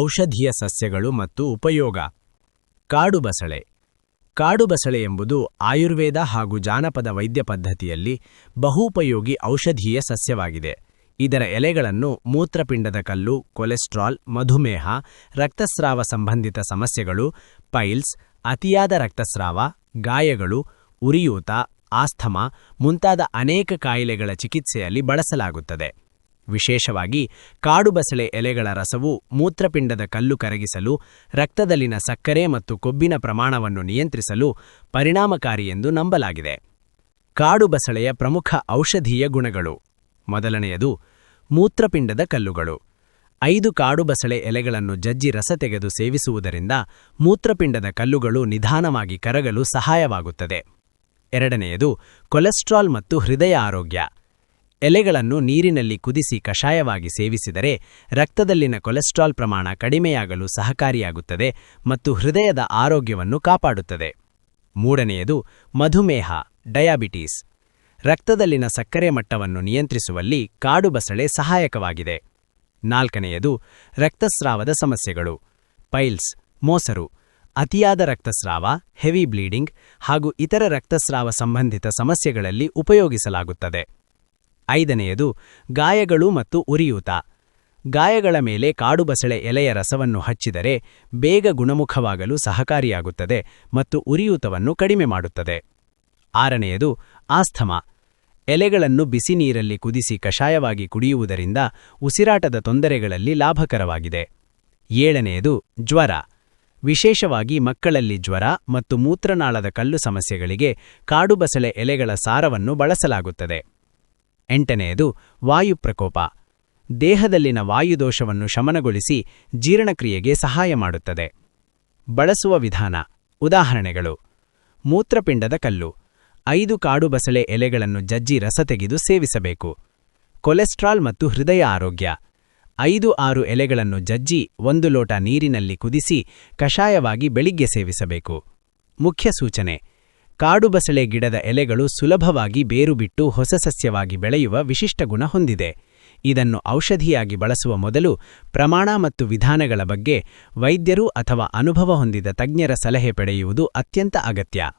ಔಷಧೀಯ ಸಸ್ಯಗಳು ಮತ್ತು ಉಪಯೋಗ. ಕಾಡುಬಸಳೆ. ಕಾಡುಬಸಳೆ ಎಂಬುದು ಆಯುರ್ವೇದ ಹಾಗೂ ಜಾನಪದ ವೈದ್ಯ ಪದ್ಧತಿಯಲ್ಲಿ ಬಹುಪಯೋಗಿ ಔಷಧೀಯ ಸಸ್ಯವಾಗಿದೆ. ಇದರ ಎಲೆಗಳನ್ನು ಮೂತ್ರಪಿಂಡದ ಕಲ್ಲು, ಕೊಲೆಸ್ಟ್ರಾಲ್, ಮಧುಮೇಹ, ರಕ್ತಸ್ರಾವ ಸಂಬಂಧಿತ ಸಮಸ್ಯೆಗಳು, ಪೈಲ್ಸ್, ಅತಿಯಾದ ರಕ್ತಸ್ರಾವ, ಗಾಯಗಳು, ಉರಿಯೂತ, ಆಸ್ಥಮಾ ಮುಂತಾದ ಅನೇಕ ಕಾಯಿಲೆಗಳ ಚಿಕಿತ್ಸೆಯಲ್ಲಿ ಬಳಸಲಾಗುತ್ತದೆ. ವಿಶೇಷವಾಗಿ ಕಾಡುಬಸಳೆ ಎಲೆಗಳ ರಸವು ಮೂತ್ರಪಿಂಡದ ಕಲ್ಲು ಕರಗಿಸಲು, ರಕ್ತದಲ್ಲಿನ ಸಕ್ಕರೆ ಮತ್ತು ಕೊಬ್ಬಿನ ಪ್ರಮಾಣವನ್ನು ನಿಯಂತ್ರಿಸಲು ಪರಿಣಾಮಕಾರಿ ಎಂದು ನಂಬಲಾಗಿದೆ. ಕಾಡುಬಸಳೆಯ ಪ್ರಮುಖ ಔಷಧೀಯ ಗುಣಗಳು. ಮೊದಲನೆಯದು, ಮೂತ್ರಪಿಂಡದ ಕಲ್ಲುಗಳು. 5 ಕಾಡುಬಸಳೆ ಎಲೆಗಳನ್ನು ಜಜ್ಜಿ ರಸ ತೆಗೆದು ಸೇವಿಸುವುದರಿಂದ ಮೂತ್ರಪಿಂಡದ ಕಲ್ಲುಗಳು ನಿಧಾನವಾಗಿ ಕರಗಲು ಸಹಾಯವಾಗುತ್ತದೆ. ಎರಡನೆಯದು, ಕೊಲೆಸ್ಟ್ರಾಲ್ ಮತ್ತು ಹೃದಯ ಆರೋಗ್ಯ. ಎಲೆಗಳನ್ನು ನೀರಿನಲ್ಲಿ ಕುದಿಸಿ ಕಷಾಯವಾಗಿ ಸೇವಿಸಿದರೆ ರಕ್ತದಲ್ಲಿನ ಕೊಲೆಸ್ಟ್ರಾಲ್ ಪ್ರಮಾಣ ಕಡಿಮೆಯಾಗಲು ಸಹಕಾರಿಯಾಗುತ್ತದೆ ಮತ್ತು ಹೃದಯದ ಆರೋಗ್ಯವನ್ನು ಕಾಪಾಡುತ್ತದೆ. ಮೂರನೆಯದು, ಮಧುಮೇಹ, ಡಯಾಬಿಟೀಸ್. ರಕ್ತದಲ್ಲಿನ ಸಕ್ಕರೆ ಮಟ್ಟವನ್ನು ನಿಯಂತ್ರಿಸುವಲ್ಲಿ ಕಾಡುಬಸಳೆ ಸಹಾಯಕವಾಗಿದೆ. ನಾಲ್ಕನೆಯದು, ರಕ್ತಸ್ರಾವದ ಸಮಸ್ಯೆಗಳು. ಪೈಲ್ಸ್, ಮೊಸರು, ಅತಿಯಾದ ರಕ್ತಸ್ರಾವ, ಹೆವಿ ಬ್ಲೀಡಿಂಗ್ ಹಾಗೂ ಇತರ ರಕ್ತಸ್ರಾವ ಸಂಬಂಧಿತ ಸಮಸ್ಯೆಗಳಲ್ಲಿ ಉಪಯೋಗಿಸಲಾಗುತ್ತದೆ. ಐದನೆಯದು, ಗಾಯಗಳು ಮತ್ತು ಉರಿಯೂತ. ಗಾಯಗಳ ಮೇಲೆ ಕಾಡುಬಸಳೆ ಎಲೆಯ ರಸವನ್ನು ಹಚ್ಚಿದರೆ ಬೇಗ ಗುಣಮುಖವಾಗಲು ಸಹಕಾರಿಯಾಗುತ್ತದೆ ಮತ್ತು ಉರಿಯೂತವನ್ನು ಕಡಿಮೆ ಮಾಡುತ್ತದೆ. ಆರನೆಯದು, ಆಸ್ಥಮಾ. ಎಲೆಗಳನ್ನು ಬಿಸಿ ನೀರಲ್ಲಿ ಕುದಿಸಿ ಕಷಾಯವಾಗಿ ಕುಡಿಯುವುದರಿಂದ ಉಸಿರಾಟದ ತೊಂದರೆಗಳಲ್ಲಿ ಲಾಭಕರವಾಗಿದೆ. ಏಳನೆಯದು, ಜ್ವರ. ವಿಶೇಷವಾಗಿ ಮಕ್ಕಳಲ್ಲಿ ಜ್ವರ ಮತ್ತು ಮೂತ್ರನಾಳದ ಕಲ್ಲು ಸಮಸ್ಯೆಗಳಿಗೆ ಕಾಡುಬಸಳೆ ಎಲೆಗಳ ಸಾರವನ್ನು ಬಳಸಲಾಗುತ್ತದೆ. ಎಂಟನೆಯದು, ವಾಯುಪ್ರಕೋಪ. ದೇಹದಲ್ಲಿನ ವಾಯುದೋಷವನ್ನು ಶಮನಗೊಳಿಸಿ ಜೀರ್ಣಕ್ರಿಯೆಗೆ ಸಹಾಯ ಮಾಡುತ್ತದೆ. ಬಳಸುವ ವಿಧಾನ. ಉದಾಹರಣೆಗಳು: ಮೂತ್ರಪಿಂಡದ ಕಲ್ಲು. 5 ಕಾಡುಬಸಳೆ ಎಲೆಗಳನ್ನು ಜಜ್ಜಿ ರಸ ತೆಗೆದು ಸೇವಿಸಬೇಕು. ಕೊಲೆಸ್ಟ್ರಾಲ್ ಮತ್ತು ಹೃದಯ ಆರೋಗ್ಯ. 5-6 ಎಲೆಗಳನ್ನು ಜಜ್ಜಿ 1 ಲೋಟ ನೀರಿನಲ್ಲಿ ಕುದಿಸಿ ಕಷಾಯವಾಗಿ ಬೆಳಿಗ್ಗೆ ಸೇವಿಸಬೇಕು. ಮುಖ್ಯ ಸೂಚನೆ: ಕಾಡುಬಸಳೆ ಗಿಡದ ಎಲೆಗಳು ಸುಲಭವಾಗಿ ಬೇರು ಬಿಟ್ಟು ಹೊಸ ಸಸ್ಯವಾಗಿ ಬೆಳೆಯುವ ವಿಶಿಷ್ಟ ಗುಣ ಹೊಂದಿದೆ. ಇದನ್ನು ಔಷಧಿಯಾಗಿ ಬಳಸುವ ಮೊದಲು ಪ್ರಮಾಣ ಮತ್ತು ವಿಧಾನಗಳ ಬಗ್ಗೆ ವೈದ್ಯರು ಅಥವಾ ಅನುಭವ ಹೊಂದಿದ ತಜ್ಞರ ಸಲಹೆ ಪಡೆಯುವುದು ಅತ್ಯಂತ ಅಗತ್ಯ.